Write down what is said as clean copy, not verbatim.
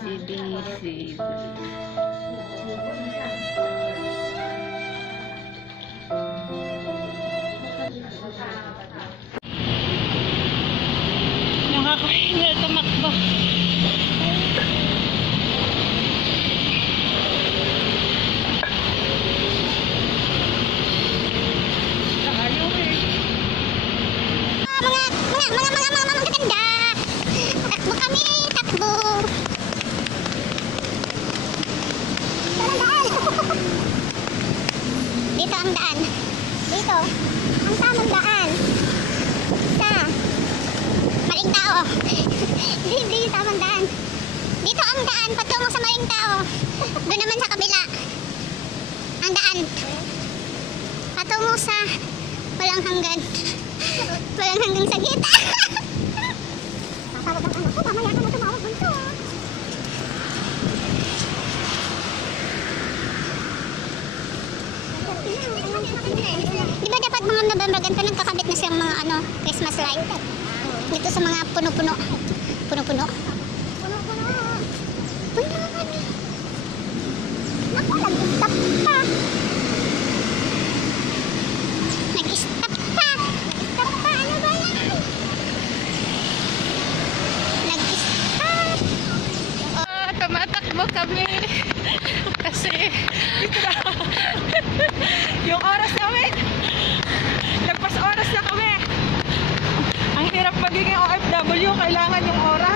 busy. Nakakahingal tumakbo. Mga magaganda. Takbo kami, takbo. Dito ang daan. Dito. Ang tamang daan. Sa Maling Tao. Hindi tamang daan. Dito ang daan patungo sa Maling Tao. Doon naman sa kabila. Ang daan. Patungo sa walang hanggan. Walang hanggang sa gita. Tatawag ang anak ko. Mamaya ka na tumawag bunso. Diba dapat mga November ganito nagkakabit na siyang mga Christmas light dito sa mga puno-puno. Puno-puno. Naku, nag-stop pa. Nag-stop pa. Nag-stop pa. Ano ba yan? Nag-stop. Tumatakbo kami. Kasi yung oras namin, lagpas oras na kami. Ang hirap magiging OFW, kailangan yung oras.